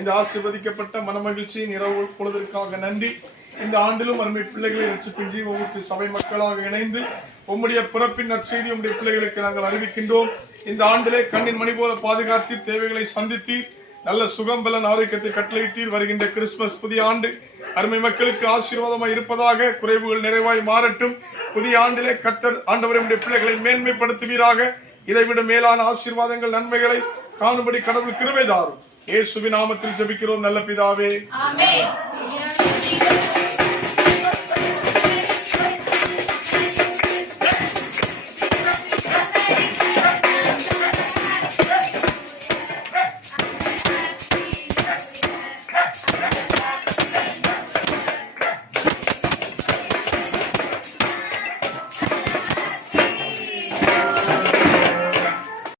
இந்த ஆசீர்வதிக்கப்பட்ட மனமகிழ்ச்சியின் இரவு பொழுதற்காக நன்றி. இந்த ஆண்டிலும் அருமை பிள்ளைகளை ரட்சிப்பின் ஜீவ ஊற்று சபை மக்களாக இணைந்து உம்முடைய பிறப்பின் நற்செய்தி உம்முடைய பிள்ளைகளுக்கு நாங்கள் அறிவிக்கின்றோம். இந்த ஆண்டிலே கண்ணின் மணி போல பாதுகாத்து தேவைகளை சந்தித்து நல்ல சுகம் பலன் ஆரோக்கியத்தை கட்டளையிட்டீர். வருகின்ற கிறிஸ்துமஸ் புதிய ஆண்டு அருமை மக்களுக்கு ஆசீர்வாதமாய் இருப்பதாக, குறைவுகள் நிறைவாய் மாறட்டும். புதிய ஆண்டிலே கர்த்தர் ஆண்டவருடைய பிள்ளைகளை மேன்மைப்படுத்துவீராக. இதைவிட மேலான ஆசீர்வாதங்கள் நன்மைகளை காணும்படி கடவுள் கிருபை தாரும். இயேசுவின் நாமத்தில் ஜெபிக்கிறோம் நல்ல பிதாவே, ஆமென்.